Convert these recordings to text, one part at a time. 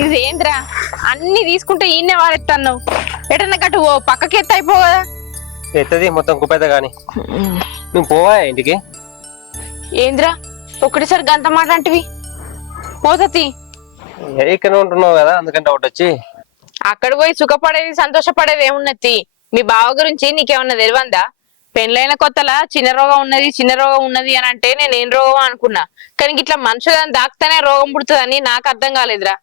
ఇదేంద్రా అన్ని తీసుకుంటే ఈయనే వాడెత్తాను ఎటన్నా గట్టు ఓ పక్కకి ఎత్త అయిపో కదా. ఎత్తది మొత్తం కుప్పైతే గాని నువ్వు పోవా ఇంటికి. ఏంద్రా ఒకటిసారి గంత మాట అంటివి పోతీ. ఇక్కడ ఉంటున్నావు కదా అందుకంటే ఒకటి వచ్చి అక్కడ పోయి సుఖపడేది సంతోషపడేది ఏమున్నది. మీ బావ గురించి నీకేమన్నా తెలివందా? పెళ్ళైన కొత్తలా చిన్న రోగం ఉన్నది అని అంటే నేను ఏం రోగం అనుకున్నా. కానీ ఇట్లా మనుషులను దాక్తేనే రోగం పుడుతుందని నాకు అర్థం కాలేదురా.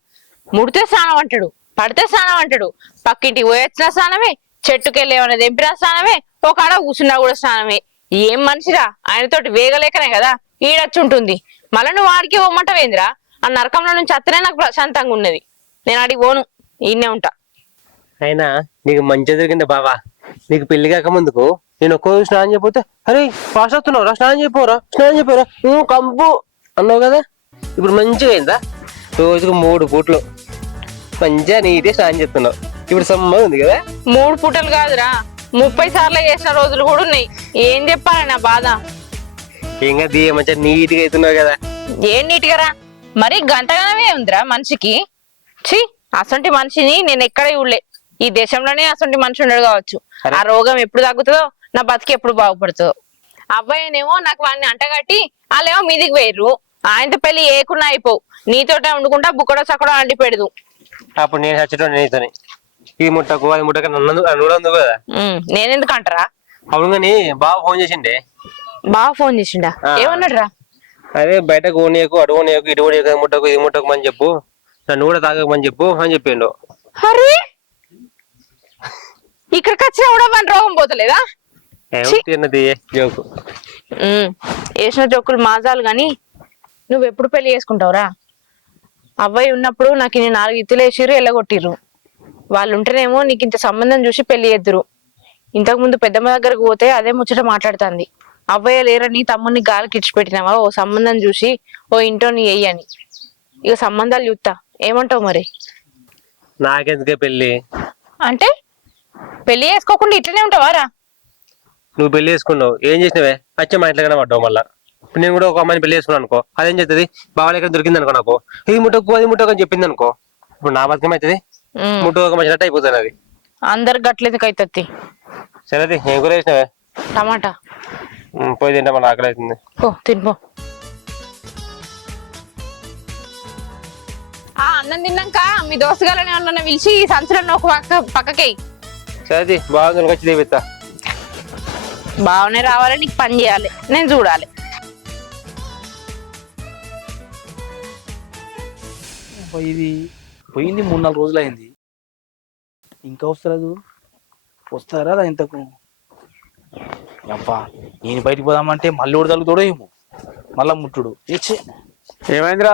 ముడితే స్నానం అంటాడు, పడితే స్నానం అంటాడు, పక్కింటికి పోయొచ్చిన స్నానమే, చెట్టుకెళ్ళి ఏమన్నా తెంపిన స్నానమే, ఒక ఆడ కూర్చున్నా కూడా స్నానమే. ఏం మనిషిరా, ఆయనతోటి వేగలేకనే కదా ఈడొచ్చి ఉంటుంది. మళ్ళా నువ్వు వాడికి పోమంటావేంద్రా? ఆ నరకంలో నుంచి అత్తనే నాకు ప్రశాంతంగా ఉన్నది. నేను అడిగి పోను, ఈయనే ఉంటా. అయినా నీకు మంచి జరిగింది బావా. నీకు పెళ్లి కాక ముందుకు నేను ఒక్కో స్నానం చేయకపోతే అరే ఫాస్ట్ అవుతున్నావురా, స్నానం చేయపోరా నువ్వు కంపు అన్నావు కదా. ఇప్పుడు మంచిగా అయిందా? రోజుకు 3 పూట్లు మంచిగా నీట్గా స్నానం చేస్తున్నావు. ఇప్పుడు సమ్మగా ఉంది కదా. 3 పూటలు కాదురా 30 సార్లు చేసిన రోజులు కూడా ఉన్నాయి. ఏం చెప్పాలి నా బాధ? ఇంకా దియ మంచిగా నీట్గా అవుతున్నావు కదా. ఏం నీట్గా రా, మరి గంటగానే ఉందిరా మనిషికి. ఛీ, అసంటి మనిషిని నేను ఎక్కడ చూడలే. ఈ దేశంలోనే అసంటి మనిషి ఉండడు కావచ్చు. ఆ రోగం ఎప్పుడు తగ్గుతుందో, నా బతికి ఎప్పుడు బాగుపడుతుందో. అబ్బాయినేమో నాకు వాడిని అంటగట్టి వాళ్ళేమో మీదికి పోయిర్రు. ఆయనతో పెళ్లి ఏకున్నా అయిపోవు, నీతోటే వండుకుంటా బుక్కడో చక్కడో అండి పెడదు. అప్పుడు నేను చచ్చడం నీతోని ఇది ముట్టకు అది ముట్టకు నన్ను కదా. నేనెందుకు అంటారా? అవును కానీ బాగా ఫోన్ చేసిండే. బాగా ఫోన్ చేసిండా? ఏమన్నాడు రా? అదే బయటకు ఓనియకు అటు ఓనియకు ఇటు ఓనియకు ముట్టకు ఇది ముట్టకు అని చెప్పు, నన్ను కూడా తాగకమని చెప్పు అని చెప్పిండు. అరే ఇక్కడికి వచ్చినా కూడా మన రోగం పోతలేదా? తిన్నది జోకు వేసిన జోకులు మాజాలు గాని నువ్వెప్పుడు పెళ్లి చేసుకుంటావురా? అబ్బాయి ఉన్నప్పుడు నాకు ఇన్ని 4 ఇత్తులు వేసిర్రు, ఎల్లగొట్టిర్రు. వాళ్ళు ఉంటేనేమో నీకు ఇంత సంబంధం చూసి పెళ్లి చేద్దురు. ఇంతకు ముందు పెద్దమ్మ దగ్గరకు పోతే అదే ముచ్చట మాట్లాడుతుంది. అబ్బాయి లేరని తమ్ముడిని గాలికి ఇచ్చిపెట్టినావా ఓ సంబంధం చూసి, ఓ ఇంటో నీ అని. ఇక సంబంధాలు చూస్తా, ఏమంటావు మరి? నాకెందుకే పెళ్లి అంటే పెళ్లి చేసుకోకుండా ఇట్లనే ఉంటావారా? నువ్వు పెళ్లి చేసుకున్నావు, ఏం చేసినవే? వచ్చే మా ఇంట్లో పడ్డావు. మళ్ళా ఇప్పుడు నేను కూడా ఒక అమ్మాయిని పెళ్లి చేసుకున్నాను అనుకో, అదేం చేస్తుంది? బాగా ఎక్కడ దొరికింది అనుకో, నాకు ఇది ముట్టకు అది ముట్టకు అని చెప్పింది అనుకో, ఇప్పుడు నా బతుకం అవుతుంది, ముట్టుకోక మంచినట్టు అయిపోతుంది. అది అందరు గట్లేదు కైతత్తి. సరే ఏం కూర వేసినవే? టమాటా. పోయి తింటా, మన ఆకలి అవుతుంది. ఓ తినిపో. అన్నం తిన్నాక మీ దోస్తుగాలని ఏమన్నా పిలిచి ఈ సంచులను ఒక పక్కకి. సరే బాగా వచ్చి తీపిస్తా. బాగానే రావాలి, నీకు పని చేయాలి, నేను చూడాలి. ఇది పోయింది 3-4 రోజులు అయింది, ఇంకా వస్తలేదు. వస్తారా ఇంతకు? అబ్బా నేను బయటికి పోదామంటే మళ్ళీ కూడా తగ్గుతాడో ఏమో, మళ్ళా ముట్టుడు. ఏమైందిరా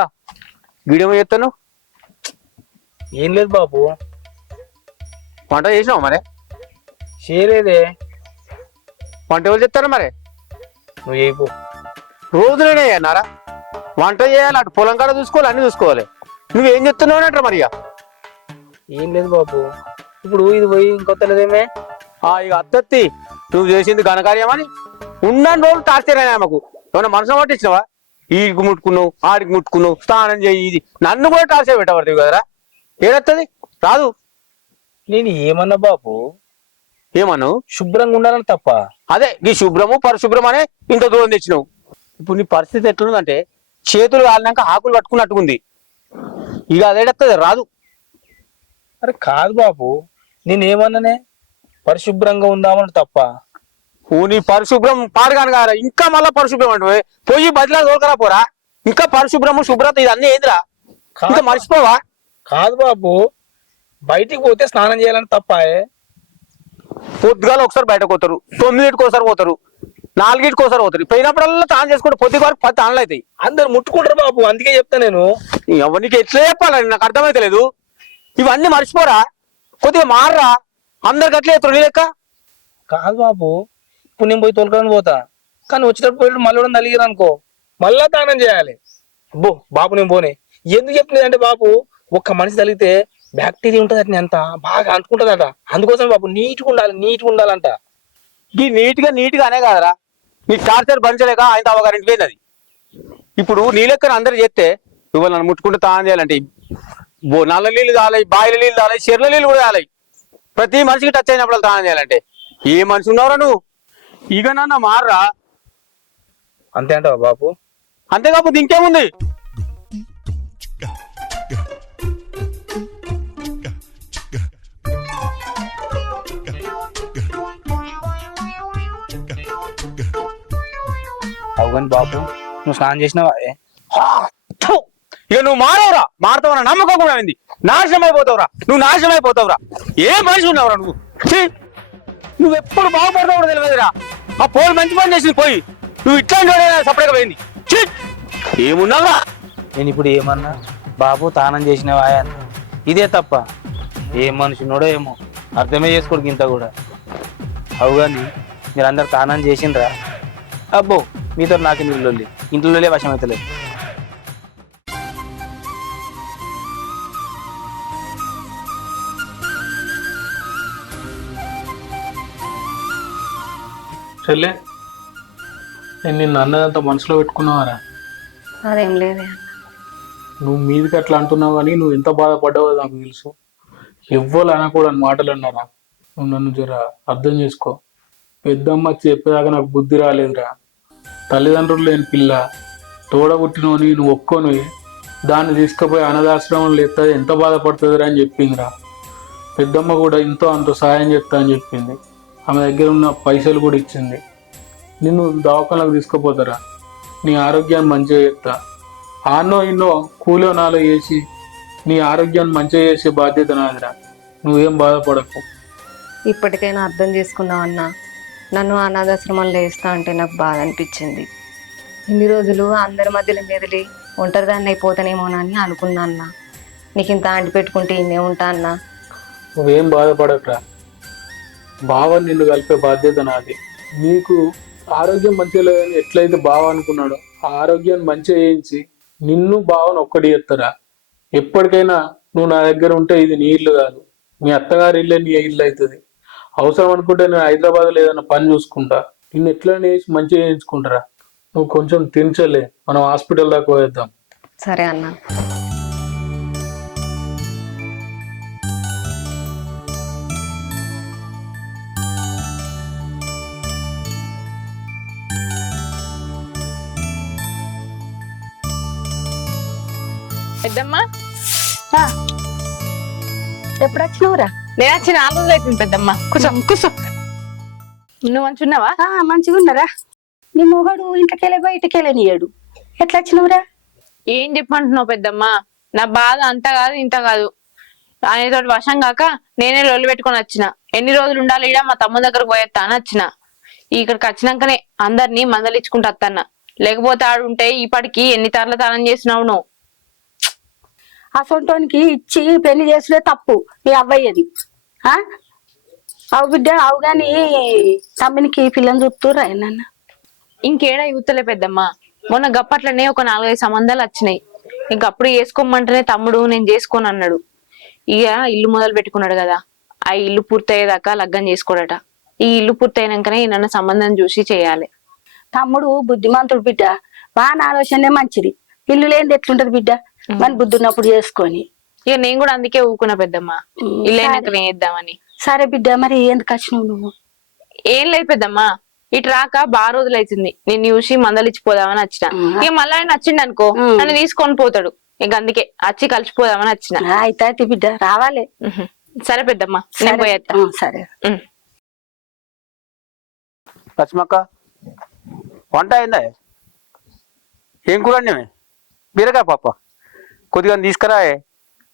వీడియో చేస్తాను? ఏం లేదు బాబు. వంట చేసినావు మరి? చేయలేదే. వంట ఎవరు చెప్తారా మరి? నువ్వు చేయపో. రోజు నేనే అన్నారా? వంట చేయాలి, అటు పొలం కాడ చూసుకోవాలి, అన్ని చూసుకోవాలి. నువ్వేం చెప్తున్నావు అంటారా మరి? ఏం లేదు బాబు, ఇప్పుడు ఇది పోయి ఇంకొత్తలేదేమే. ఇక అత్తత్తి నువ్వు చేసింది ఘనకార్యమని ఉన్న రోజులు టార్చర్ అయినా మాకు. ఏమన్నా మనసు పట్టించినావా? ఈడికి ముట్టుకున్నావు, ఆడికి ముట్టుకున్నావు, స్నానం చేయి, ఇది నన్ను కూడా టార్చర్ పెట్టబడుతుంది కదరా. ఏదత్తది రాదు. నేను ఏమన్నా బాబు? ఏమను? శుభ్రంగా ఉండాలని తప్ప. అదే నీ శుభ్రము పరిశుభ్రం అనే ఇంత దూరం తెచ్చినావు. ఇప్పుడు నీ పరిస్థితి ఎట్లుందంటే చేతులు కాలినాక ఆకులు పట్టుకున్నట్టుకుంది. ఇక అదేడత్తది రాదు. అరే కాదు బాబు, నేనేమన్నానే పరిశుభ్రంగా ఉందామని తప్ప. నీ పరిశుభ్రం పాడుగాను కారా, ఇంకా మళ్ళా పరిశుభ్రం అంటే పోయి బదిలా తోలుకరా పోరా. ఇంకా పరిశుభ్రము శుభ్రత ఇదన్నీ ఏందిరా? ఇంకా మర్చిపోవా? కాదు బాబు, బయటికి పోతే స్నానం చేయాలని తప్ప. పొద్దుగాల ఒకసారి బయటకు పోతారు, 9కి ఒకసారి పోతారు, 4కి ఒకసారి పోతారు. పోయినప్పుడల్లా తాను చేసుకుంటే పొద్దుగా వరకు 10 తానులు అవుతాయి. అందరు ముట్టుకుంటారు బాబు, అందుకే చెప్తా నేను. ఎవరికి ఎట్లా చెప్పాలని నాకు అర్థమైతలేదు. ఇవన్నీ మర్చిపోరా, కొద్దిగా మారరా. అందరికి అట్లే నీ లెక్క కాదు బాబు. ఇప్పుడు నేను పోయి తోలుకొని పోతా, కానీ వచ్చేటప్పుడు పోయి మళ్ళీ కూడా నలిగిరు అనుకో, మళ్ళా దానం చేయాలి. అబ్బో బాబు నేను పోనే. ఎందుకు చెప్తుంది అంటే బాబు, ఒక్క మనిషి తలిగితే బ్యాక్టీరియా ఉంటుంది అట్ని, అంత బాగా అంటుకుంటుందట. అందుకోసం బాబు నీట్గా ఉండాలంట. ఈ నీట్గా అనే కాదరా, నీ టార్చర్ భరించలేక ఆయన అవగారింటికి పోయింది అది. ఇప్పుడు నీ లెక్కన అందరు చేస్తే నువ్వు నన్ను ముట్టుకుంటే తాను చేయాలంటే నల్ల నీళ్ళు తాగాలి, బాయిల నీళ్ళు తాగాలి, చెర్ల నీళ్ళు కూడా తాగాలి. ప్రతి మనిషికి టచ్ అయినప్పుడు స్నానం చేయాలంటే ఏ మనిషి ఉన్నావురా నువ్వు? ఇక నన్న మారరా. అంతే అంటావా బాపు? అంతే కాకపోతే ఇంకేముంది? అవును బాపు, నువ్వు స్నానం చేసినావా? ఇక నువ్వు మారవురా, మారుతావరా నమ్మకం కూడా అయింది. నాశనం అయిపోతావురా, నువ్వు నాశనం అయిపోతావురా. ఏ మనిషి ఉన్నావురా నువ్వు? నువ్వు ఎప్పుడు బాగుపడతావు కూడా తెలియదురా. ఆ పోలు మంచి పని చేసింది పోయి, నువ్వు ఇట్లాంటి సపరేట్గా పోయింది. ఏమున్నావురా? నేను ఇప్పుడు ఏమన్నా బాపు తానం చేసినవా అని? ఇదే తప్ప ఏ మనిషినోడో ఏమో అర్థమే చేసుకోడు ఇంత కూడా. అవు కానీ మీరందరు తానం చేసిండ్రా? అబ్బో మీతో నాకు ఇంట్లో వశం అవుతలేదు. చెల్లె, నేను నిన్ను అన్నదంతా మనసులో పెట్టుకున్నావారా? అదేం లేదే. నువ్వు మీదికి అట్లా అంటున్నావు కానీ నువ్వు ఎంత బాధపడ్డావో నాకు తెలుసు. ఎవ్వరు అనకూడని మాటలు అన్నారా? నువ్వు నన్ను జర అర్థం చేసుకో. పెద్దమ్మ చెప్పేదాకా నాకు బుద్ధి రాలేదురా. తల్లిదండ్రులు లేని పిల్ల, తోడబుట్టినోని నువ్వు ఒక్కొని దాన్ని తీసుకుపోయి అనాథాశ్రమం లేస్తుంది ఎంత బాధపడుతుందిరా అని చెప్పిందిరా. పెద్దమ్మ కూడా ఎంతో అంత సాయం చేస్తా అని చెప్పింది. ఆమె దగ్గర ఉన్న పైసలు కూడా ఇచ్చింది. నిన్ను దవాఖానకు తీసుకుపోతారా? నీ ఆరోగ్యాన్ని మంచిగా చేస్తా. ఆన్నో ఇన్నో కూలో నాలో వేసి నీ ఆరోగ్యాన్ని మంచిగా చేసే బాధ్యత నాదిరా. నువ్వేం బాధపడకు. ఇప్పటికైనా అర్థం చేసుకున్నావు అన్న. నన్ను అనాథాశ్రమంలో వేస్తా అంటే నాకు బాధ అనిపించింది. ఇన్ని రోజులు అందరి మధ్యలో మెదిలి ఒంటరిదాన్ని అయిపోతానేమోనని అనుకున్నా అన్న. నీకు ఇంత ఆంటి పెట్టుకుంటే ఇన్నే ఉంటా అన్న. నువ్వేం బాధపడకరా. బావ నిన్ను కలిపే బాధ్యత నాది. నీకు ఆరోగ్యం మంచిగా లేదని ఎట్లయితే బావ అనుకున్నాడో ఆ ఆరోగ్యాన్ని మంచిగా చేయించి నిన్ను బావను ఒక్కటి చేస్తారా. ఎప్పటికైనా నువ్వు నా దగ్గర ఉంటే ఇది నీ ఇల్లు కాదు, మీ అత్తగారి ఇల్లే నీ ఇల్లు అవుతుంది. అవసరం అనుకుంటే నేను హైదరాబాద్లో ఏదైనా పని చూసుకుంటా. నిన్ను ఎట్లా వేసి మంచిగా చేయించుకుంటారా. నువ్వు కొంచెం తినచలే, మనం హాస్పిటల్ దాకా పోయేద్దాం. సరే అన్న. పెద్దమ్మ, ఎప్పుడు వచ్చినవురా? నేను వచ్చి 4 రోజులు అవుతుంది పెద్దమ్మ. కూర్చో. నువ్వు మంచున్నావా? మంచిగా ఉన్నారా? నీ మొగడు ఇంట్లోకెళ్ళి బయటకెళ్ళనియాడు. ఎట్లా వచ్చినవురా? ఏం చెప్పంటున్నావు పెద్దమ్మ? నా బాధ అంత కాదు ఇంత కాదు. ఆయనతో వశం కాక నేనే లొల్లి పెట్టుకొని వచ్చిన. ఎన్ని రోజులు ఉండాలి ఈడ, మా తమ్ముడి దగ్గరకు పోయేస్తా అని వచ్చిన. ఇక్కడికి వచ్చినాకనే అందరినీ మందలించుకుంటూ వస్తాన్న. లేకపోతే ఆడుంటే ఇప్పటికి ఎన్ని తార్ల తానం చేసినావు నువ్వు. ఆ సొంటోనికి ఇచ్చి పెళ్లి చేసుడే తప్పు నీ అవ్వయ్యది. అవు బిడ్డ, అవు గాని తమ్మినికి పిల్లని చూస్తురా నాన్న? ఇంకేడా యువతలే పెద్దమ్మ. మొన్న గప్పట్లనే ఒక 4-5 సంబంధాలు వచ్చినాయి. ఇంకప్పుడు చేసుకోమంటేనే తమ్ముడు నేను చేసుకోను అన్నాడు. ఇక ఇల్లు మొదలు పెట్టుకున్నాడు కదా, ఆ ఇల్లు పూర్తయ్యేదాకా లగ్గం చేసుకోడట. ఈ ఇల్లు పూర్తయినాకనే నన్ను సంబంధం చూసి చేయాలి. తమ్ముడు బుద్ధిమంతుడు బిడ్డ, వాని ఆలోచనే మంచిది. ఇల్లు లేనిది ఎట్లుంటది బిడ్డ? మన బుద్ధి ఉన్నప్పుడు చేసుకొని. ఇక నేను కూడా అందుకే ఊకున్నా పెద్దమ్మ, ఇల్లు అయినాక వేద్దామని. సరే బిడ్డ, మరి ఎందుకు వచ్చినావు నువ్వు? ఏం లేదు పెద్దమ్మ, ఇటు రాక బాగా రోజులు అవుతుంది. నిన్ను చూసి మందలిచ్చిపోదామని వచ్చిన. ఇక మళ్ళీ ఆయన వచ్చిండు అనుకో, నన్ను తీసుకొని పోతాడు. ఇంక అందుకే వచ్చి కలిసిపోదామని వచ్చిన. అయితే బిడ్డ రావాలి. సరే పెద్దమ్మ, నేను పోయేస్తా. సరే. లక్ష్మక్క, వంట అయిందా? ఏం కూర అండి? బీరకాయ పాప. కొద్దిగా తీసుకురా.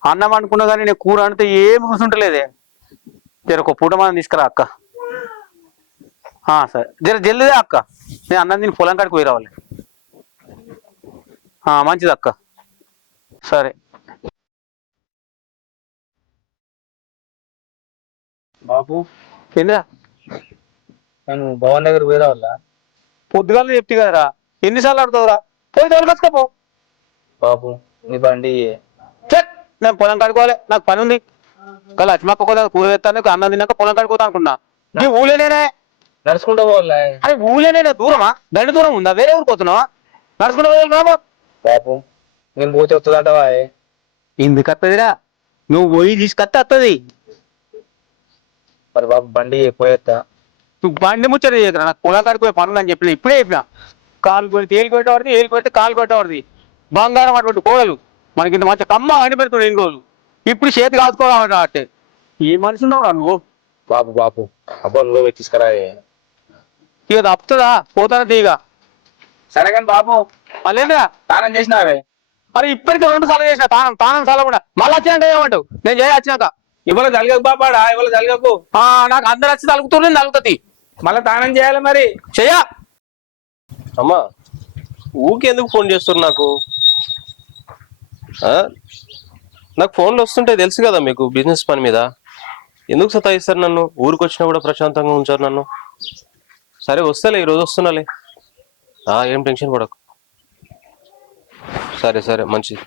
అన్నం అనుకున్నా కానీ నేను కూర అంటే ఏమి కూర్చుంటలేదే. జర ఒక పూట మనం తీసుకురా అక్క. సరే, జర జల్లుదే అక్క. నేను అన్నం తిని పొలం కాడికి పోయి రావాలి. మంచిది అక్క. సరే. బాపు, ఏందిరా? నేను భవన్ దగ్గర పోయి రావాలా? పొద్దుగాల చెప్తే కదరా, ఎన్నిసార్లు ఆడుతావురా? పోయి తోలుకొచ్చుకోపో. బాపు నీ బండి. నేను పొలం కడుకోవాలి, నాకు పని ఉంది. కానీ లక్ష్మక్క కూడా కూర వేస్తాను, అన్నం తిన్నాక పొలం కడుకోతా అనుకున్నా. నీ ఊళ్ళోనే నడుచుకుంటూ పోవాలా? అరే ఊళ్ళోనే దూరమా? దండి దూరం ఉందా? వేరే ఊరు పోతున్నావా? నడుచుకుంటూ పోవాలి. బాపు నేను పోతే వస్తుందంటవా? ఎందుకు వస్తుందిరా? నువ్వు పోయి తీసుకొస్తే వస్తుంది. మరి బాబు బండి పోయేస్తా. నువ్వు బండి ముచ్చట చేయదురా, నాకు పొలం కాడిపోయే పనులు అని చెప్పిన ఇప్పుడే చెప్పిన. కాలు కొడితే ఏలు కొట్టవరది, ఏలు కొడితే కాలు కొట్టవరది. బంగారం అటువంటి కోడలు మనకి ఇంత మంచి కమ్మ అని పెడుతుంది ఎన్ని రోజులు. ఇప్పుడు చేతి కాదుకోవాలి అంటే ఏ మనిషి ఉన్నావురా నువ్వు? బాబు బాబు అబ్బా నువ్వు తీసుకురా. ఇక తప్పుతుందా? పోతానా తీగ. సరే కానీ బాబు మళ్ళీరా స్నానం చేసినావే? మరి ఇప్పటికే 2 సార్లు చేసిన తానం చాలా కూడా మళ్ళీ వచ్చినట్టు ఏమంటావు? నేను చేయ వచ్చినాక ఇవాళ జలగకు బాబాడా, ఇవాళ జలగకు. నాకు అందరు వచ్చి తలుగుతుంది తలుగుతుంది. మళ్ళీ స్నానం చేయాలి మరి. చెయ్య అమ్మా ఊకెందుకు ఫోన్ చేస్తారు నాకు? నాకు ఫోన్లు వస్తుంటాయి తెలుసు కదా మీకు, బిజినెస్ పని మీద. ఎందుకు సతాయిస్తారు నన్ను? ఊరికి వచ్చినా కూడా ప్రశాంతంగా ఉంచారు నన్ను. సరే వస్తలే, ఈరోజు వస్తున్నాలే. ఏం టెన్షన్ పడకు. సరే సరే మంచిది.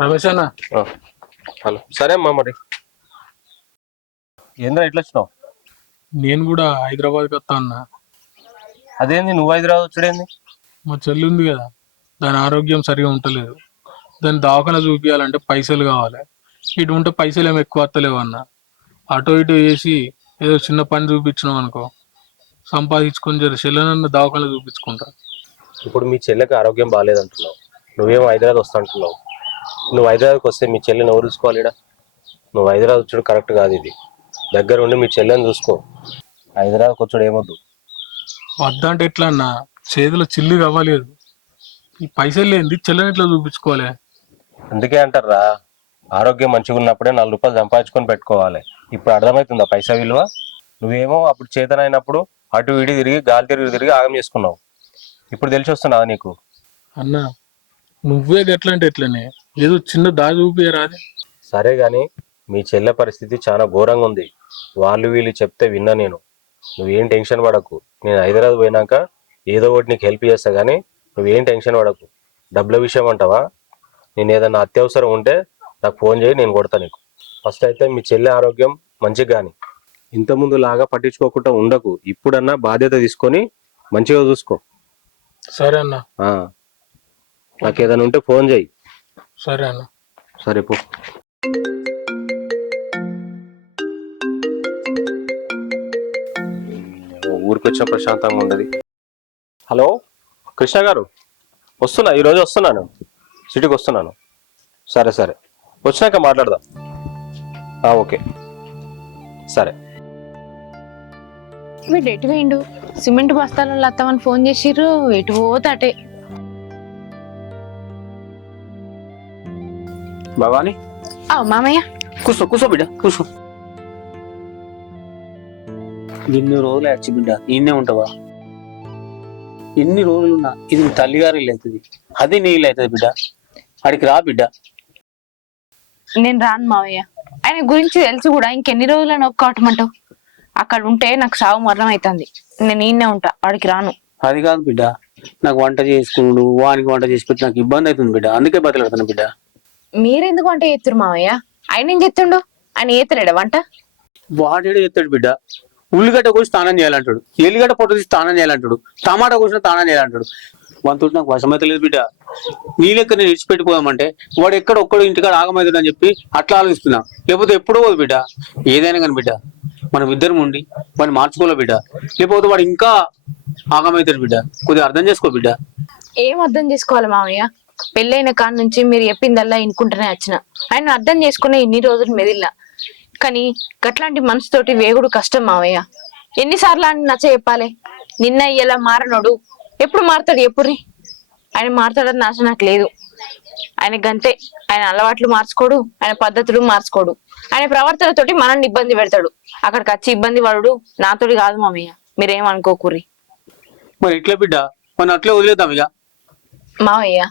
రమేష్ అన్న, హలో. సరే అమ్మా మరి. ఏంద్రా ఎట్లా వచ్చినావు? నేను కూడా హైదరాబాద్కి వస్తా అన్న. అదేంది నువ్వు హైదరాబాద్ వచ్చుడేంది? మా చెల్లి ఉంది కదా, దాని ఆరోగ్యం సరిగా ఉంటలేదు. దాన్ని దవాఖాన చూపించాలంటే పైసలు కావాలి. ఇటు ఉంటే పైసలు ఏమి ఎక్కువ వస్తలేవు అన్న. అటు ఇటు వేసి ఏదో చిన్న పని చూపించినాం అనుకో, సంపాదించుకొని చెల్లెనన్న దవాఖాన చూపించుకుంటా. ఇప్పుడు మీ చెల్లెకి ఆరోగ్యం బాగాలేదంటున్నావు, నువ్వేమో హైదరాబాద్ వస్తా అంటున్నావు. నువ్వు హైదరాబాద్కి వస్తే మీ చెల్లెని ఎవరు చూసుకోవాలి? నువ్వు హైదరాబాద్ వచ్చుడు కరెక్ట్ కాదు. ఇది దగ్గర ఉండి మీ చెల్లెని చూసుకో. హైదరాబాద్కి వచ్చుడు ఏమొద్దు. వద్దంటే ఎట్లా అన్న, చేతిలో చిల్లు కావలేదు. ఈ పైసలు లేనిది చెల్లెని ఎట్లా చూపించుకోవాలి? అందుకే అంటారా, ఆరోగ్యం మంచిగా ఉన్నప్పుడే 4 రూపాయలు సంపాదించుకొని పెట్టుకోవాలి. ఇప్పుడు అర్థమవుతుందా పైసా విలువ? నువ్వేమో అప్పుడు చేతనైనప్పుడు అటు ఇటు తిరిగి గాలి తిరిగి ఆగం చేసుకున్నావు. ఇప్పుడు తెలిసి వస్తున్నావా నీకు? అన్న నువ్వే గట్లా అంటే ఎట్లనే, ఏదో చిన్న దారి చూపియరాదే. సరే గాని మీ చెల్లె పరిస్థితి చాలా ఘోరంగా ఉంది. వాళ్ళు వీళ్ళు చెప్తే విన్నా నేను. నువ్వేం టెన్షన్ పడకు. నేను హైదరాబాద్ పోయినాక ఏదో ఒకటి నీకు హెల్ప్ చేస్తా కానీ నువ్వేం టెన్షన్ పడకు. డబ్బుల విషయం అంటావా? నేను ఏదన్నా అత్యవసరం ఉంటే నాకు ఫోన్ చేయి, నేను కొడతా నీకు. ఫస్ట్ అయితే మీ చెల్లె ఆరోగ్యం మంచిగా కానీ ఇంతకుముందు లాగా పట్టించుకోకుండా ఉండకు. ఇప్పుడన్నా బాధ్యత తీసుకొని మంచిగా చూసుకో. సరే అన్న. నాకు ఏదైనా ఉంటే ఫోన్ చేయి. సరే అన్న. సరే పో. ఊరికి వచ్చిన ప్రశాంతంగా ఉండదు. హలో కృష్ణ గారు, వస్తున్నా, ఈరోజు వస్తున్నాను, సిటీకి వస్తున్నాను. సరే సరే వచ్చినాక మాట్లాడదాం. ఓకే సరే. వీడు ఎటు వేయండు? సిమెంట్ బస్తాలలో అత్తమని ఫోన్ చేసిర్రు, ఎటు పోతాటే. భవాని మామయ్య కూర్చో కూర్చో బిడ్డ కూర్చో. ఎన్ని రోజులు వచ్చి బిడ్డ ఈయనే ఉంటావా? ఎన్ని రోజులున్నా ఇది నీ తల్లిగారి ఇల్లు అవుతుంది, అది నీ ఇల్లు అవుతుంది బిడ్డ. అడికి రా బిడ్డ. నేను రాను మామయ్య, ఆయన గురించి తెలిసి కూడా ఇంకెన్ని రోజులని ఒప్పుకోవటమంటావు? అక్కడ ఉంటే నాకు సావు మరణం అవుతుంది. నేను ఈయనే ఉంటా, వాడికి రాను. అది కాదు బిడ్డ, నాకు వంట చేసుకున్నాడు, వానికి వంట చేసి పెట్టి నాకు ఇబ్బంది అవుతుంది బిడ్డ, అందుకే బతలాడుతాను బిడ్డ. మీరెందుకు వంట చేస్తురు మామయ్య? ఆయన ఏం చెప్తుండు? ఆయన ఏతలేడా వంట? వాడేడు ఎత్తాడు బిడ్డ. ఉల్లిగడ్డ కోసి స్నానం చేయాలంటాడు, ఎల్లిగడ్డ పొట్టు తీసి స్నానం చేయాలంటాడు, టమాటా కోసిన స్నానం చేయాలంటాడు. వంతుడు నాకు వశమైతే లేదు బిడ్డ. నీ లెక్క నేను ఇడిచిపెట్టిపోదామంటే వాడు ఎక్కడ ఒక్కడు ఇంటికాడ ఆగమవుతుందని చెప్పి అట్లా ఆలోచిస్తున్నా. లేకపోతే ఎప్పుడో పోదు బిడ్డ. ఏదైనా కానీ బిడ్డ మనం ఇద్దరం ఉండి వాడిని మార్చుకోలే బిడ్డ, లేకపోతే వాడు ఇంకా ఆగమవుతాడు బిడ్డ. కొద్దిగా అర్థం చేసుకో బిడ్డ. ఏం అర్థం చేసుకోవాలి మామయ్య? పెళ్ళైన కాడ నుంచి మీరు చెప్పిందల్లా ఇనుకుంటూనే వచ్చిన, ఆయన అర్థం చేసుకునే ఇన్ని రోజులు మెదిలినా. కానీ గట్లాంటి మనసుతోటి వేగుడు కష్టం మావయ్య. ఎన్నిసార్లు అని నచ్చ చెప్పాలి? నిన్న ఇలా మారనోడు ఎప్పుడు మారతాడు? ఎప్పుడు ఆయన మారతాడని ఆశ నాకు లేదు. ఆయన గంతే, ఆయన అలవాట్లు మార్చుకోడు, ఆయన పద్ధతులు మార్చుకోడు, ఆయన ప్రవర్తనతోటి మనల్ని ఇబ్బంది పెడతాడు. అక్కడికి వచ్చి ఇబ్బంది పడు నాతోటి కాదు మామయ్య, మీరేమనుకోకుర్రి. మరి ఇట్లా బిడ్డ మనం అట్లే వదిలేద్దాం ఇక. మావయ్య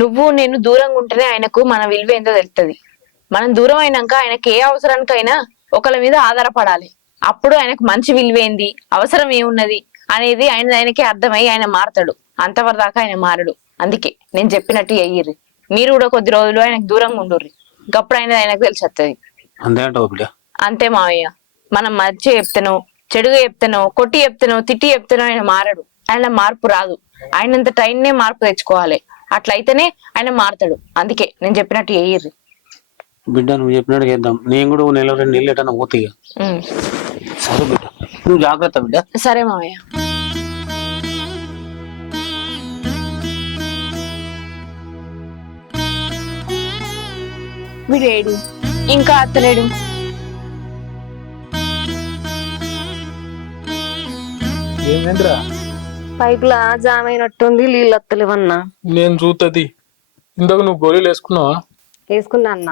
నువ్వు నేను దూరంగా ఉంటేనే ఆయనకు మన విలువ ఏందో తెలుస్తుంది. మనం దూరం అయినాక ఆయనకి ఏ అవసరానికైనా ఒకళ్ళ మీద ఆధారపడాలి. అప్పుడు ఆయనకు మంచి విలువేంది, అవసరం ఏమున్నది అనేది ఆయనకే అర్థమై ఆయన మారతాడు. అంతవరదాకా ఆయన మారడు. అందుకే నేను చెప్పినట్టు అయ్యిర్రి. మీరు కూడా కొద్ది రోజులు ఆయనకు దూరంగా ఉండుర్రి, గప్పుడు ఆయనకు తెలిసి వస్తుంది. అంతే మావయ్య. మనం మంచి చెప్తానో చెడుగా చెప్తానో కొట్టి చెప్తానో తిట్టి చెప్తానో ఆయన మారడు. ఆయన మార్పు రాదు. ఆయనంత టైంనే మార్పు తెచ్చుకోవాలి. అట్లయితేనే ఆయన మారుతాడు. అందుకే నేను చెప్పినట్టు చెయ్యర్రి. బిడ్డ నువ్వు చెప్పినట్టు చేద్దాం. నేను కూడా 1-2 నెలలు ఎటన్నా పోతాయి. సరే బిడ్డ, నువ్వు జాగ్రత్త బిడ్డ. సరే మావయ్య. వీడేడు ఇంకా అత్తలేడు. ఏమేంద్రా? పైపులా జామ్ అయినట్టుంది, నీళ్ళు వత్తలేవన్నా. నేను చూస్తుంది. ఇందాక నువ్వు గోళీలు వేసుకున్నావా? వేసుకున్నా అన్న.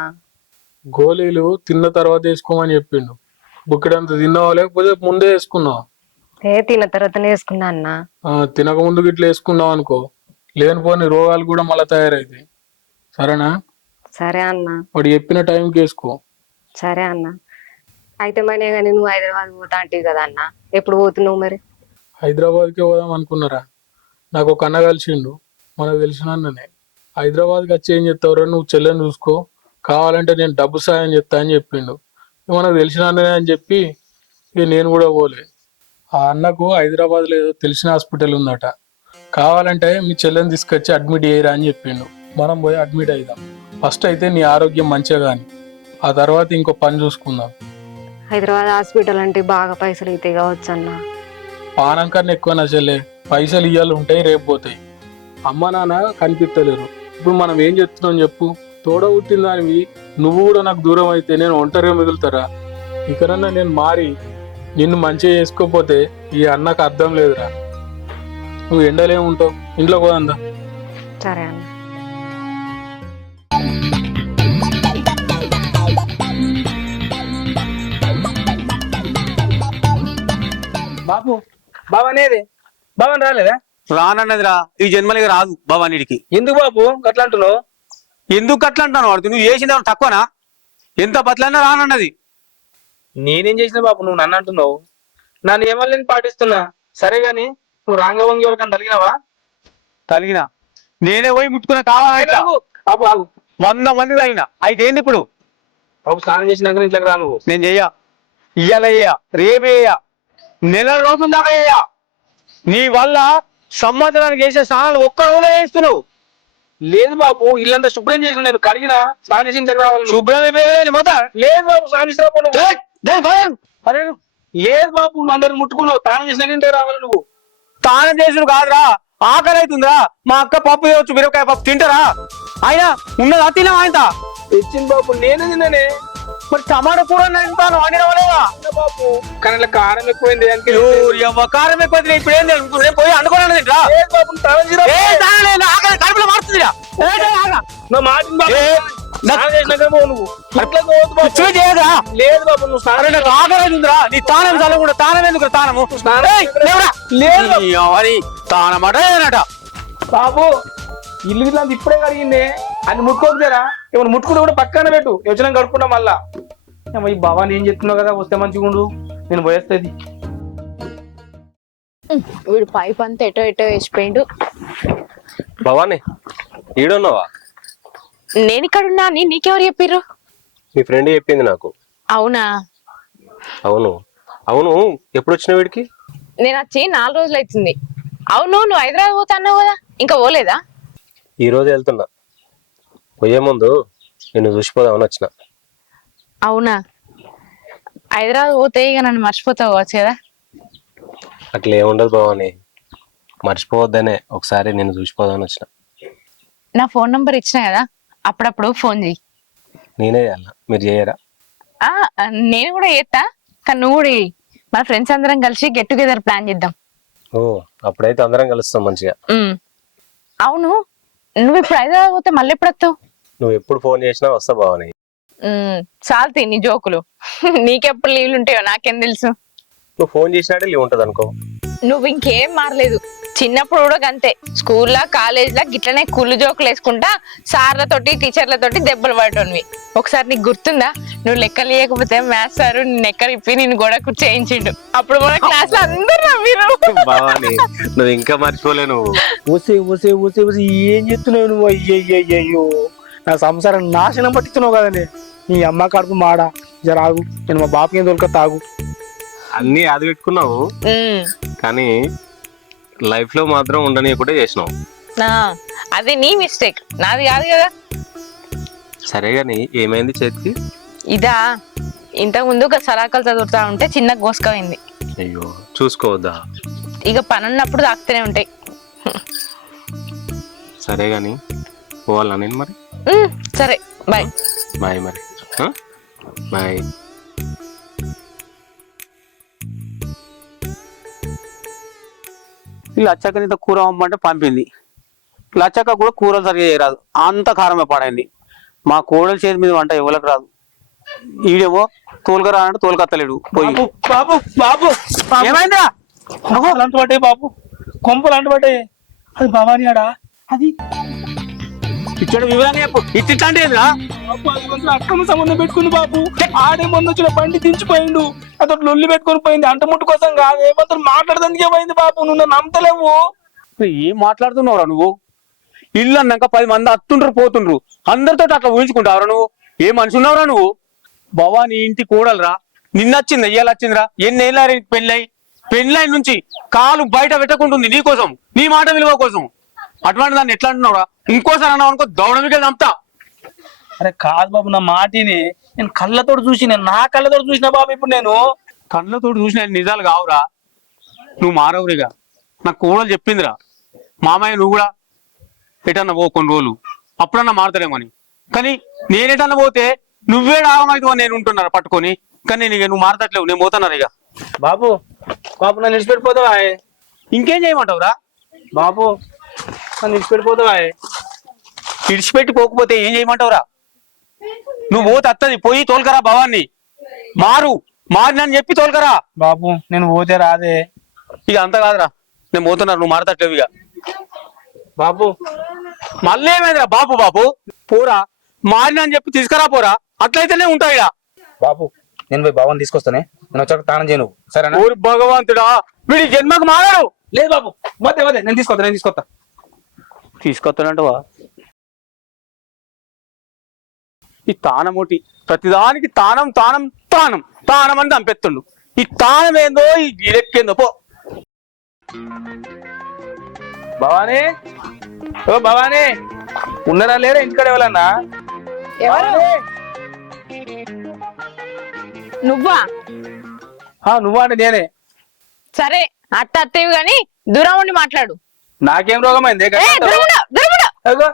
గోళీలు తిన్న తర్వాత వేసుకోమని చెప్పిండు. బుక్కడంత తిన్నావా లేకపోతే ముందే వేసుకున్నావా? తిన్న తర్వాతనే వేసుకున్నా అన్న. తినక ముందు ఇట్లా వేసుకున్నావు అనుకో, లేనిపోని రోగాలు కూడా మళ్ళీ తయారైతాయి. సరేనా? సరే అన్న. వాడు చెప్పిన టైంకి వేసుకో. సరే అన్న. అయితే మనే కానీ నువ్వు హైదరాబాద్ పోతా అంటివి కదా అన్న, ఎప్పుడు పోతున్నావు మరి? హైదరాబాద్కే పోదాం అనుకున్నారా? నాకు ఒక అన్న కలిసిండు, మనకు తెలిసిన అన్ననే. హైదరాబాద్కి వచ్చి ఏం చెప్తావురా, నువ్వు చెల్లెని చూసుకో, కావాలంటే నేను డబ్బు సాయం చెప్తా అని చెప్పిండు. మనకు తెలిసిన అన్ననే అని చెప్పి ఇక నేను కూడా పోలే. ఆ అన్నకు హైదరాబాద్లో ఏదో తెలిసిన హాస్పిటల్ ఉందట, కావాలంటే మీ చెల్లెని తీసుకొచ్చి అడ్మిట్ అయ్యారా అని చెప్పిండు. మనం పోయి అడ్మిట్ అయిదాం. ఫస్ట్ అయితే నీ ఆరోగ్యం మంచిగా కానీ, ఆ తర్వాత ఇంకో పని చూసుకుందాం. హైదరాబాద్ హాస్పిటల్ అంటే బాగా పైసలు అయితే కావచ్చు అన్న. పానం కన్నా ఎక్కువ నచ్చలే, పైసలు ఇయ్యాలి ఉంటాయి, రేపు పోతాయి. అమ్మ నాన్న కనిపించలేరు. ఇప్పుడు మనం ఏం చెప్తున్నాం చెప్పు? తోడ పుట్టిన దానివి నువ్వు కూడా నాకు దూరం అయితే నేను ఒంటరిగా మిగులుతారా? ఇకనన్నా నేను మారి నిన్ను మంచిగా చేసుకోపోతే ఈ అన్నకు అర్థం లేదురా. నువ్వు ఎండలే ఉంటావు, ఇంట్లో పోదందా. సరే అన్న. బాపు బావనేది బావని రాలేదా? రానన్నదిరా, ఈ జన్మలకి రాదు భవానీడికి. ఎందుకు బాపు అట్లా అంటున్నావు? ఎందుకు అట్లా అంటాను? వాడు నువ్వు చేసింది తక్కువనా? ఎంత బతలన్నా రానన్నది. నేనేం చేసిన బాపు, నువ్వు నన్ను అంటున్నావు? నన్ను ఏమని పాటిస్తున్నా సరే గాని, నువ్వు రాంగ వంగి ఎవరికన్నా తలిగినావా? తలిగినా నేనే పోయి ముట్టుకున్నా కావాలంటే బాపు ఆగు. 100 మంది తగిన. అయితే ఏంది ఇప్పుడు? బాబు స్నానం చేసినాక ఇంట్లోకి రా. నువ్వు నేను చెయ్య, ఇయ్యాల వేయ, రేపేయ, నెల రోజుల దాకా వేయ. నీ వల్ల సంవత్సరానికి వేసే స్నానాలు ఒక్క రోజులో వేస్తున్నావు. లేదు బాబు, ఇల్లంతా శుభ్రం చేసిన, నేను కడిగినా స్నానం చేసిన దగ్గర రావాలి. శుభ్రం లేదు బాబు, స్నానం చేసిన లేదు బాబు, నువ్వు అందరిని ముట్టుకున్నావు, స్నానం చేసిన ఇంటికి రావాలి. నువ్వు స్నానం చేసుడు కాదురా, ఆకలి అవుతుందిరా. మా అక్క పప్పు చేయవచ్చు, మిరపకాయ పప్పు తింటారా? అయినా ఉన్నదా తిన్నావా? ఆయన తెచ్చింది బాబు, నేనే తిన్నానే. మరి టమాటా కూర తింటాను వండినవలేదా బాబు? కానీ ఇలా కారం ఎక్కువైంది. కారం ఎక్కువ ఇప్పుడు ఏం పోయి అనుకోవాలి తింటా. బాబు స్నానం చేయ కడుపులో మారుతుందిరా. నా మాట స్నానం చేసినాక నువ్వు చేయదా? లేదు బాబు, నువ్వు స్నానం నాకు ఆకలి అవుతుందిరా. నీ తానం చల్లకుండా తానం ఎందుకు? తానము లేదు తానమాట బాబు. ఇల్లు ఇట్లా ఇప్పుడే కడిగింది, అని ముట్టుకోకుతారా? ఏమైనా ముట్టుకుంటే కూడా పక్కన పెట్టు, యోచన కడుపుకుంటా. మళ్ళా ఈ భవాని ఏం చెప్తున్నావు కదా, వస్తే మంచిగా ఉండు, నేను పోయేస్తుంది. వీడు పైప్ అంతా ఎటో ఎటో వేసిపోయిండు. భవాని ఈడున్నావా? నేను ఇక్కడ ఉన్నా అని నీకెవరు చెప్పిర్రు? మీ ఫ్రెండ్ చెప్పింది నాకు. అవునా? అవును అవును. ఎప్పుడు వచ్చిన వీడికి? నేను వచ్చి 4 రోజులు అవుతుంది. అవును, నువ్వు హైదరాబాద్ పోతా అన్నావు కదా, ఇంకా పోలేదా? ఈ రోజు వెళ్తున్నా. పోయే ముందు నిన్ను చూసిపోదామని వచ్చిన. అవునా? హైదరాబాద్ పోతే ఇక నన్ను మర్చిపోతావు కావచ్చు కదా? అట్లా ఏముండదు భవాని, మర్చిపోవద్దనే ఒకసారి నిన్ను చూసిపోదామని వచ్చిన. నా ఫోన్ నంబర్ ఇచ్చిన కదా, అప్పుడప్పుడు ఫోన్ చెయ్యి. నేనే చేయాలా, మీరు చేయరా? నేను కూడా చేస్తా, కానీ నువ్వు కూడా చెయ్యి. మన ఫ్రెండ్స్ అందరం కలిసి గెట్ టుగెదర్ ప్లాన్ చేద్దాం. ఓ, అప్పుడైతే అందరం కలుస్తాం మంచిగా. అవును, నువ్వు ఇప్పుడు హైదరాబాద్ పోతే మళ్ళీ ఎప్పుడు వస్తావు? నువ్వు ఎప్పుడు ఫోన్ చేసినా వస్తా భవాని. చాలు నీ జోకులు. నీకెప్పుడు లీవ్లు ఉంటాయో నాకేం తెలుసు. నువ్వు ఫోన్ చేసినాడే లీవ్ ఉంటది అనుకో. నువ్వు ఇంకేం మారలేదు. చిన్నప్పుడు కూడా గంతే, స్కూల్లో కాలేజ్లో గిట్లనే కుళ్ళు జోకులు వేసుకుంటా సార్లతోటి టీచర్లతోటి దెబ్బలు పడటోనివి. ఒకసారి నీకు గుర్తుందా, నువ్వు లెక్కలు లేకపోతే మ్యాథ్స్ సారు నిన్ను ఎక్కడ ఇప్పి నేను గోడ చేయించిండు. అప్పుడు మన క్లాస్ లో అందరు నవ్విరు. భవాని నువ్వు ఇంకా మర్చిపోలేను. ఊసే ఊసే ఊసే ఊసే ఏం చెప్తున్నావు నువ్వు? అయ్యయ్యో, నా సంసారం నాశనం పట్టిస్తున్నావు కదండి. నీ అమ్మ కడుపు మాడ. జరాగు, నేను మా బాపుకి ఏం దొరక తాగు. అన్ని అది పెట్టుకున్నావు, కానీ లైఫ్ లో మాత్రం ఉండనీయకుండా చేసినావు. అది నీ మిస్టేక్, నాది కాదు కదా. సరే గాని ఏమైంది చేతికి? ఇదా, ఇంతకు ముందు ఒక సరాకలు చదువుతా ఉంటే చిన్న గోసుకపోయింది. అయ్యో చూసుకోవద్దా? ఇక పని ఉన్నప్పుడు తాకుతూనే ఉంటాయి. సరే గాని పోవాలా నేను మరి? సరే బాయ్. బాయ్ మరి. బాయ్. లచ్చక్క ఇంత కూర పంపమంటే పంపింది. లచ్చక్క కూడా కూరలు సరిగా చేయరాదు, అంత కారమే పడైంది. మా కోడలు చేతి మీద వంట ఎవరికి రాదు. ఈడేమో తోలుకరా అంటే తోలుకత్తలేడు. పోయి బాబు బాబు ఏమైందా? కొంపలు అంటుబట్టే బాబు, కొంపలు అంటుబట్టే. అది భవానీ ఆడా? అది ఇచ్చాడు వివరంగా చెప్పు. ఇచ్చింటే అక్రమ సంబంధం పెట్టుకుంది బాబు. ఆడే మొన్న వచ్చిన బండి దించిపోయిండు, అతను లొల్లి పెట్టుకొని పోయింది. అంటముట్టు కోసం కాదు, ఏమంతా మాట్లాడదానికే పోయింది బాబు. నువ్వు నమ్మతలేవు. ఏం మాట్లాడుతున్నావురా నువ్వు? ఇల్లు అన్నాక 10 మంది అత్తుండ్రు పోతుండ్రు, అందరితో అట్లా ఊహించుకుంటావురా నువ్వు? ఏ మనిషి ఉన్నావురా నువ్వు? భవానీ ఇంటి కూడలరా, నిన్నొచ్చింది ఇయ్యాల వచ్చిందిరా. ఎన్నేళ్ళ పెళ్ళై నుంచి కాలు బయట పెట్టకుంటుంది నీకోసం, నీ మాట విలువ కోసం. అటువంటి దాన్ని ఎట్లా అంటున్నావురా? ఇంకోసారి అన్నావు అనుకో దౌడమికి చంపుతా. అరే కాదు బాబు, నా మాటిని నేను కళ్ళతోటి చూసి, నా కళ్ళతోటి చూసిన బాబు. ఇప్పుడు నేను కళ్ళతో చూసిన నిజాలు కావురా. నువ్వు మారవురిగా, నాకు కూడలు చెప్పిందిరా. మామయ్య నువ్వు కూడా ఎటన్నా పో కొన్ని రోజులు, అప్పుడన్నా మారుతారేమని. కానీ నేనేటన్నా పోతే నువ్వే రావమైదు అని నేను ఉంటున్నారా పట్టుకొని. కానీ నువ్వు మారతట్లేవు, నేను పోతున్నాను ఇక. బాబు బాబు నన్ను విడిచిపెట్టిపోతావా? ఇంకేం చేయమంటావురా? బాబు నన్ను విడిచిపెట్టిపోతావా? విడిచిపెట్టి పోకపోతే ఏం చేయమంటావురా? నువ్వు పోతే అత్తది, పోయి తోలుకరా భవాన్ని. మారినని చెప్పి తోలుకరా. బాబు నేను పోతే రాదే. ఇక అంత కాదురా, నేను పోతున్నా, నువ్వు మారతట్లేవు ఇక. బాబు మళ్ళీ ఏమైందిరా? బాబు పోరా, మారినని చెప్పి తీసుకురా పోరా, అట్లయితేనే ఉంటాయి ఇక. బాబు నేను పోయి బాబుని తీసుకొస్తానే, నేను వచ్చాక తానం చేయను, సరేనా? ఊరు భగవంతుడా, వీడి జన్మకు మారాడు. లేదు బాబు, వద్దే నేను తీసుకొస్తా. తీసుకొస్తానంటవా? ఈ తానం ఒకటి, ప్రతిదానికి తానం తానం తానం తానం అని చంపెత్తుండు. ఈ తానం ఏందో, ఈ గిరెక్కేందో పో. భవానీ, ఓ భవానీ, ఉన్నారా లేరా ఇంటికాడ ఎవరన్నా? నువ్వా? నువ్వా అంటే నేనే. సరే అత్తేవి గాని దూరం ఉండి మాట్లాడు. నాకేం రోగం అయింది? దూరం.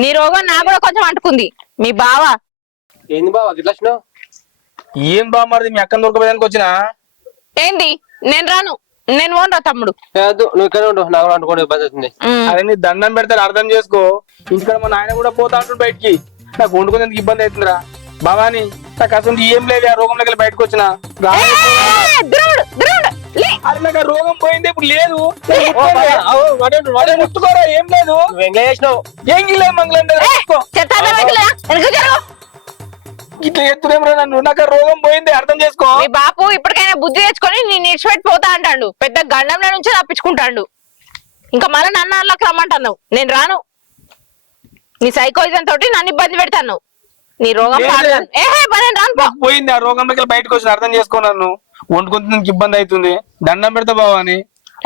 నీ రోగం నాకు కూడా కొంచెం అంటుకుంది. మీ బావ ఏంది బావా గిట్లా వచ్చినావు? ఏం బావ మరిది, మీ అక్కని దొరకపోయేదానికి వచ్చినా? ఏంది? నేను రాను, నేను ఓన్ రా తమ్ముడు. నువ్వు ఇక్కడ ఉండు, నాకు అనుకోండి ఇబ్బంది అవుతుంది. అరే నీ దండం పెడతారు, అర్థం చేసుకో. ఇంటికాడ మా నాయన కూడా పోతా అంటుండు బయటికి, నాకు వండుకునేందుకు ఇబ్బంది అవుతుందిరా. భవానీ నాకు అసలు ఏం లేదు, ఆ రోగంలోకి బయటకు వచ్చిన. అది నాకు ఆ రోగం పోయింది, ఇప్పుడు లేదు. ముట్టుకోరా, ఏం లేదు. ఏం లేదు మంగళం ఇట్లా ఎత్తురేమరా నన్ను, నాకు ఆ రోగం పోయింది, అర్థం చేసుకో. మీ బాపు ఇప్పటికైనా బుద్ధి తెచ్చుకొని నేను నిడిచిపెట్టి పోతా అంటాడు. పెద్ద గండంలో నుంచి తప్పించుకుంటాడు. ఇంకా మళ్ళీ నన్ను అల్లాకి రమ్మంటాను, నేను రాను. నీ సైకోయిజం తోటి నన్ను ఇబ్బంది పెడతాను. నీ రోగం పోయింది, ఆ రోగంలోకి బయటకు వచ్చిన, అర్థం చేసుకో. నన్ను వండుకుంటే ఇబ్బంది అవుతుంది, దండం పెడతా బావా అని.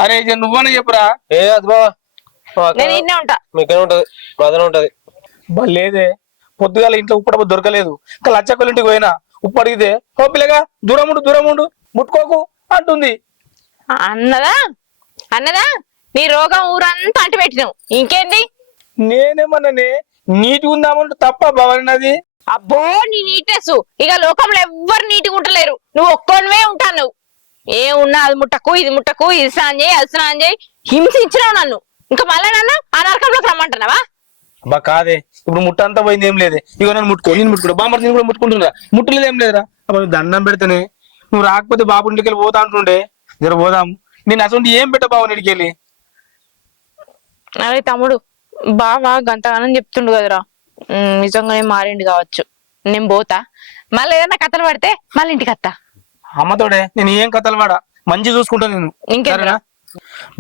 అరే నువ్వనే చెప్పురా. ఏ అది బావా, నేను ఇన్నే ఉంటా. మీకే ఉంటది, బాధనే ఉంటది. లేదే, పొద్దుగాల ఇంట్లో ఉప్పడపు దొరకలేదు. ఇంకా లచ్చక్కల ఇంటికి పోయినా ఉప్పు అడిగితే, ఓ పిల్లగా దూరం ఉండు ముట్టుకోకు అంటుంది. అన్నదా నీ రోగం ఊరంతా అంటి పెట్టినావు, ఇంకేంది? నేనేమన్నానే నీటి ఉందామంటే తప్ప భవనది. అబ్బో నీ నీట్నెస్ ఇక లోకంలో ఎవ్వరు నీటిగా ఉంటలేరు, నువ్వు ఒక్కొనివే ఉంటాను. నువ్వు ఏమున్నా అది ముట్టకు, ఇది ముట్టకు, ఇది స్నానం చేయి, అది స్నానం చేయి, హింసించినావు నన్ను. ఇంకా మళ్ళీ నన్ను ఆ నరకంలోకి రమ్మంటున్నావా? అబ్బా కాదే, ఇప్పుడు ముట్ట అంతా పోయింది, ఏం లేదే. ఇగో నేను ముట్టుకుంటా బామ్మ, నేను కూడా ముట్టుకుంటున్నా, ముట్టలేదు ఏం లేదురా. అప్పుడు దండం పెడితేనే నువ్వు రాకపోతే బాబు ఇంటికి వెళ్ళి పోతా అంటుండే. జర పోదాం, నేను అసలు ఏం పెట్ట బాబు ఇంటికి వెళ్ళి. అరే తమ్ముడు, బావా గంతగానం చెప్తుండు కదరా, నిజంగానే మారిండు కావచ్చు. నేను పోతా, మళ్ళీ ఏదైనా కథలు పడితే మళ్ళీ ఇంటికి వస్తా. అమ్మతోడే నేను ఏం కథలు వాడా, మంచి చూసుకుంటా నేను. ఇంకేనా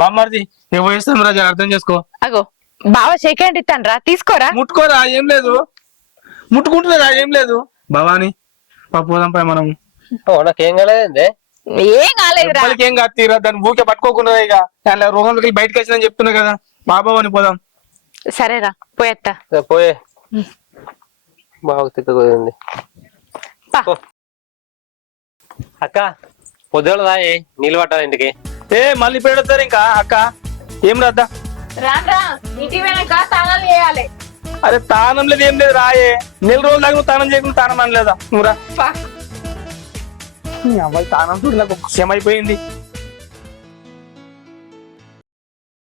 బామ్మది, నేను పోయిస్తాను రాజా, అర్థం చేసుకో. అగో బావ షేకేంటి ఇస్తాను రా, తీసుకోరా. ముట్టుకోరా, ఏం లేదు. ముట్టుకుంటున్నారా, ఏం లేదు. భవాని పోదాం పై మనం. నాకేం కాలేదండి, ఏం కాలేదురా. ఏం కాదు తీరా, దాన్ని ఊకే పట్టుకోకుండా ఇక దాని రోగంలోకి బయటకు వచ్చిందని చెప్తున్నా కదా. బాబాని పోదాం. సరేరా పోయేత్తా. పోయే బాగా తిక్కకుంది. పా. అక్క పొద్దుల దాయి నీళ్ళు పట్టాలి ఇంటికి. మళ్ళీ ఇప్పుడు పెడతారు ఇంకా అక్క ఏం రాద్దా? రారా ఇంటి వెనక తాళాలు వేయాలి. అరే తానం లేదు ఏం లేదు రాయే. నెల రోజులు దాకా నువ్వు తానం చేయకుండా తానం అనలేదా నువ్వు రా. పా. నీ అమ్మాయి తానం చూడు నాకు ఒక క్షమ అయిపోయింది.